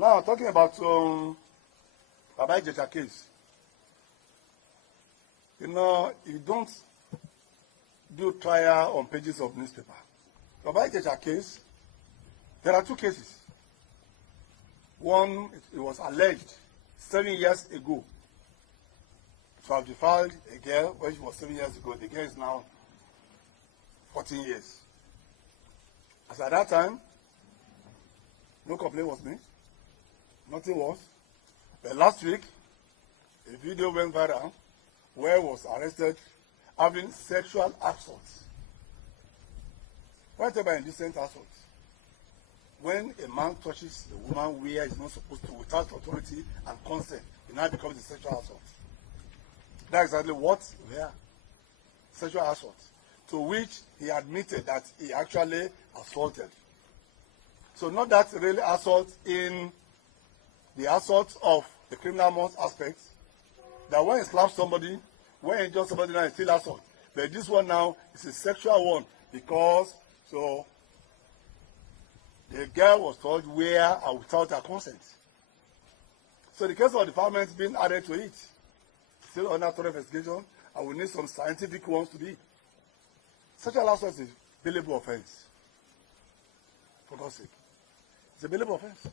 Now, talking about Baba Ijesha case. You know, you don't do trial on pages of newspaper. Baba Ijesha case, there are two cases. One, it was alleged 7 years ago to have defiled a girl when she was 7 years ago. The girl is now 14 years. As at that time, no complaint was made. Nothing was. But last week, a video went viral where he was arrested having sexual assault. Whatever indecent assault. When a man touches a woman where he's not supposed to, without authority and consent, it now becomes a sexual assault. That's exactly what we are. Sexual assault. To which he admitted that he actually assaulted. So not that really assault in the assault of the criminal mode aspect, that when he slaps somebody, when he does somebody now, it's still assault. But this one now is a sexual one because so the girl was told where and without her consent. So the case of defilement being added to it, still under thorough investigation, and we need some scientific ones to be. Sexual assault is a bailable offense. For God's sake. It's a bailable offense.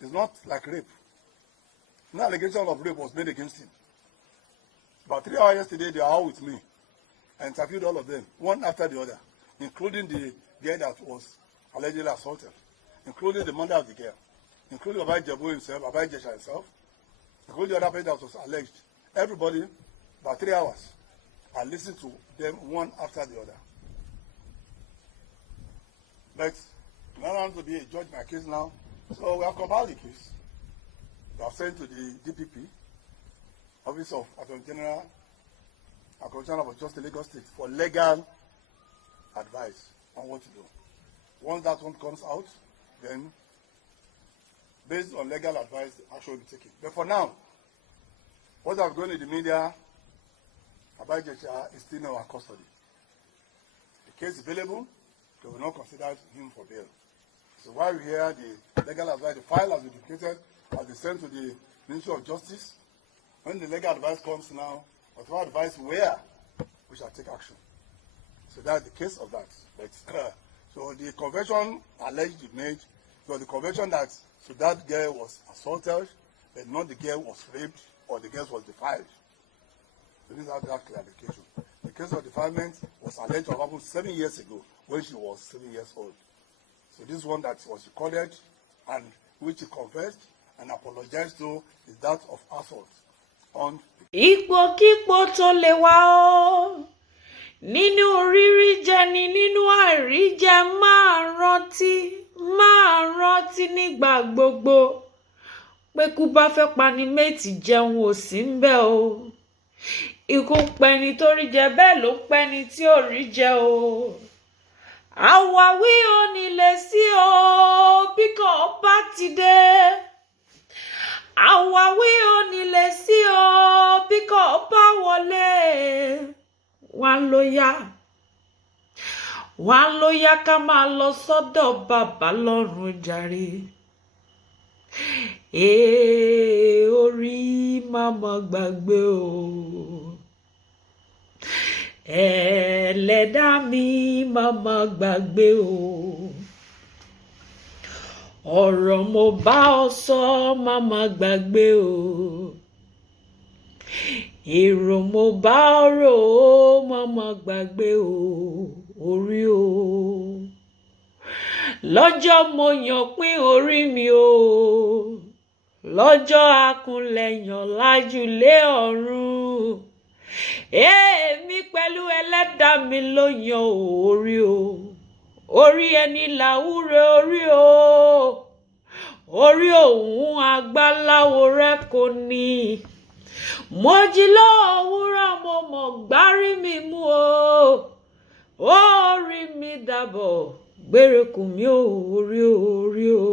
It's not like rape. No allegation of rape was made against him. About 3 hours yesterday, they are all with me. I interviewed all of them, one after the other, including the girl that was allegedly assaulted, including the mother of the girl, including Baba Ijebu himself, Baba Ijesha himself, including the other person that was alleged. Everybody, about 3 hours, I listened to them one after the other. But I don't want to be a judge in my case now, so we have compiled the case. We have sent to the DPP, Office of Attorney General, and Commissioner of Justice, Lagos State, for legal advice on what to do. Once that one comes out, then, based on legal advice, action will be taken. But for now, what I've gone in the media, Baba Ijesha is still in our custody. The case is available, they will not consider him for bail. So while we hear the legal advice, the file has been created, has been sent to the Ministry of Justice. When the legal advice comes now, whatever advice where, we shall take action. So that's the case of that. But, so the convention allegedly made, so the convention that so that girl was assaulted, but not the girl was raped or the girl was defiled. So this is that clarification. The case of defilement was alleged to have happened 7 years ago when she was 7 years old. So this one that was recorded and which he confessed and apologized to is that of assault on. Ipòkípò tó lè wá o nínú rírí jẹ ni nínú àìrí jẹ máa rántí nígbà gbogbo pé kú bá fẹ́ pani méjì jẹun ò sí ńbẹ̀ o. Ikú pẹni tó rí jẹ bẹ́ẹ̀ ló pẹni tí ò rí jẹ o. Àwáwí ò ní lè sí o bí kò bá ti dé. Àwáwí ò ní lè sí o bí kò bá wọlé. Wá ló yá ká máa lọ sọ́dọ̀ bàbá lọ́run jàre. Orí màmá gbàgbé o. Ẹlẹ́dàá mi màmá gbàgbé o. Ọ̀rọ̀ mo bá ọ sọ màmá gbàgbé o. Èrò mo bá ọ rò ó màmá gbàgbé o. Orí o. Lọ́jọ́ mo yàn pín orí mi o. Lọ́jọ́ akúnlẹ̀yàn lájúlé ọ̀run. Èmi pẹ̀lú ẹlẹ́dàá mi ló yan orí o. Orí ẹni làwúre orí o. Orí òun àgbáláwo rẹ kò ní. Mo jí lówùúrọ̀ mo mọ̀ gbárí mi mú o. Orí mi dàbọ̀ gbérekù mi ò orí o.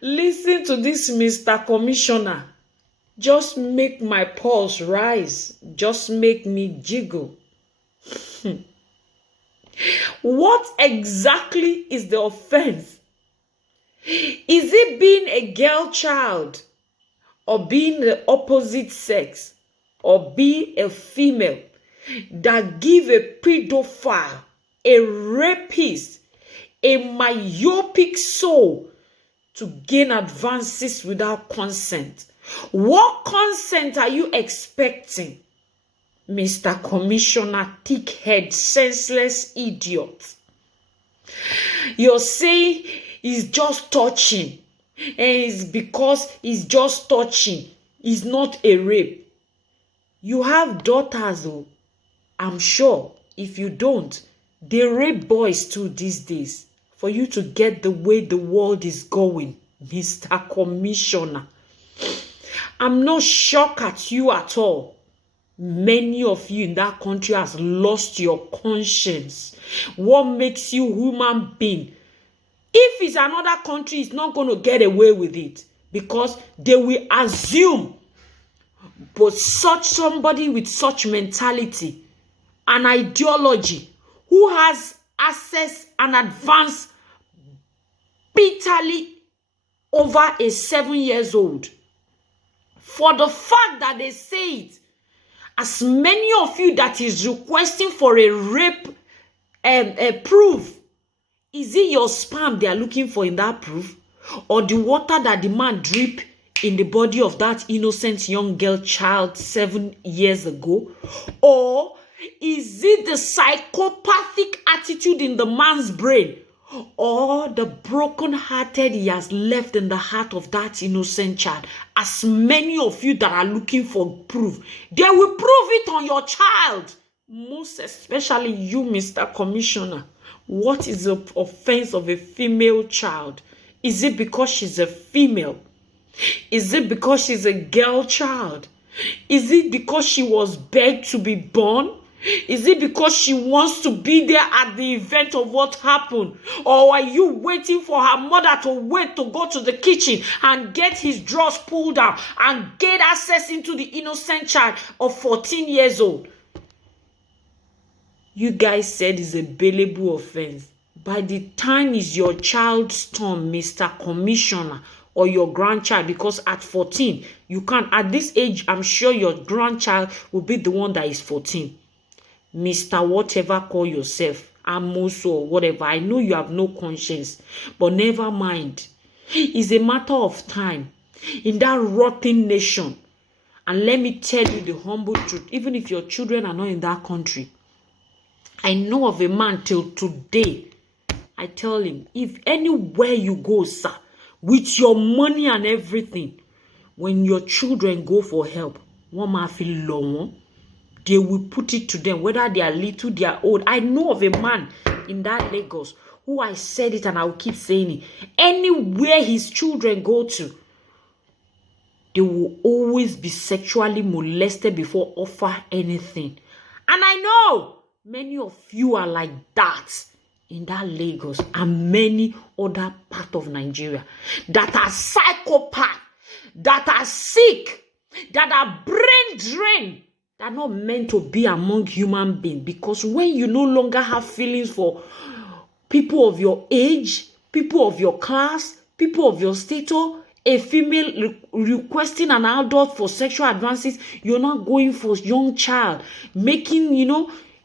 Listen to this, Mr. Commissioner. Just make my pulse rise. Just make me jiggle. What exactly is the offense? Is it being a girl child, or being the opposite sex, or being a female that give a pedophile, a rapist, a myopic soul to gain advances without consent? What consent are you expecting, Mr. Commissioner, thick-head, senseless idiot? You're saying it's just touching, and it's because it's just touching. It's not a rape. You have daughters, though. I'm sure if you don't, they rape boys too these days. For you to get the way the world is going, Mr. Commissioner, I'm not shocked at you at all. Many of you in that country has lost your conscience. What makes you human being? If it's another country, it's not going to get away with it because they will assume. But somebody with such mentality and ideology who has access and advance bitterly over a 7 years old, for the fact that they say it, as many of you that is requesting for a rape proof, is it your sperm they are looking for in that proof, or the water that the man drip in the body of that innocent young girl child 7 years ago? Or is it the psychopathic attitude in the man's brain, or the broken-hearted he has left in the heart of that innocent child? As many of you that are looking for proof, they will prove it on your child. Most especially you, Mr. Commissioner. What is the offense of a female child? Is it because she's a female? Is it because she's a girl child? Is it because she was begged to be born? Is it because she wants to be there at the event of what happened? Or are you waiting for her mother to wait to go to the kitchen and get his drawers pulled down and get access into the innocent child of 14 years old? You guys said it's a bailable offense. By the time is your child's turn, Mr. Commissioner, or your grandchild, because at 14, you can't. At this age, I'm sure your grandchild will be the one that is 14. Mr. Whatever call yourself, Amos or whatever. I know you have no conscience, but never mind. It's a matter of time in that rotten nation. And let me tell you the humble truth, even if your children are not in that country, I know of a man till today. I tell him, if anywhere you go, sir, with your money and everything, when your children go for help, one man feel low, they will put it to them, whether they are little, they are old. I know of a man in that Lagos who I said it and I will keep saying it. Anywhere his children go to, they will always be sexually molested before offer anything. And I know many of you are like that in that Lagos and many other parts of Nigeria that are psychopaths, that are sick, that are brain drained, that are not meant to be among human beings. Because when you no longer have feelings for people of your age, people of your class, people of your status, a female requesting an adult for sexual advances, you're not going for young child, making,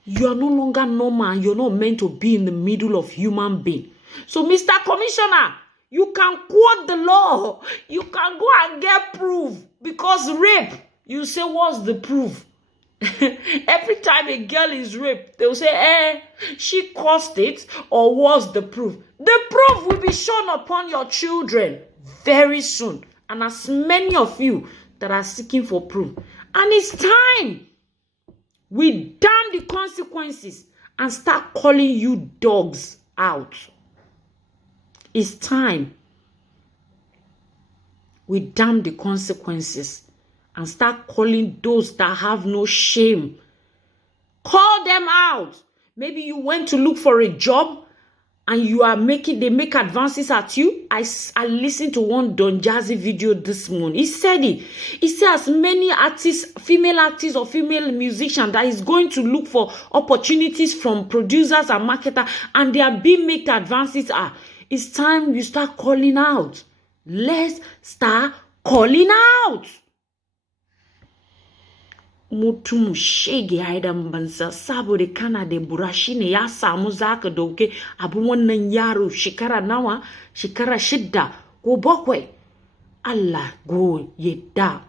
you are no longer normal. You're not meant to be in the middle of human being. So, Mr. Commissioner, you can quote the law. You can go and get proof. Because rape, you say, what's the proof? Every time a girl is raped, they'll say, she caused it, or what's the proof? The proof will be shown upon your children very soon. And as many of you that are seeking for proof. And it's time we damn the consequences and start calling you dogs out. It's time we damn the consequences and start calling those that have no shame. Call them out. Maybe you went to look for a job and they make advances at you. I listened to one Don Jazzy video this morning. He said it. He said as many artists, female artists or female musicians, that is going to look for opportunities from producers and marketers, and they are being made advances. It's time you start calling out. Let's start calling out. Mutum shege haidan banza saboda kana da burashi ne ya samu zaka dauke abun wannan yaro shekara nawa, shekara 6 ko 7. Allah go yedda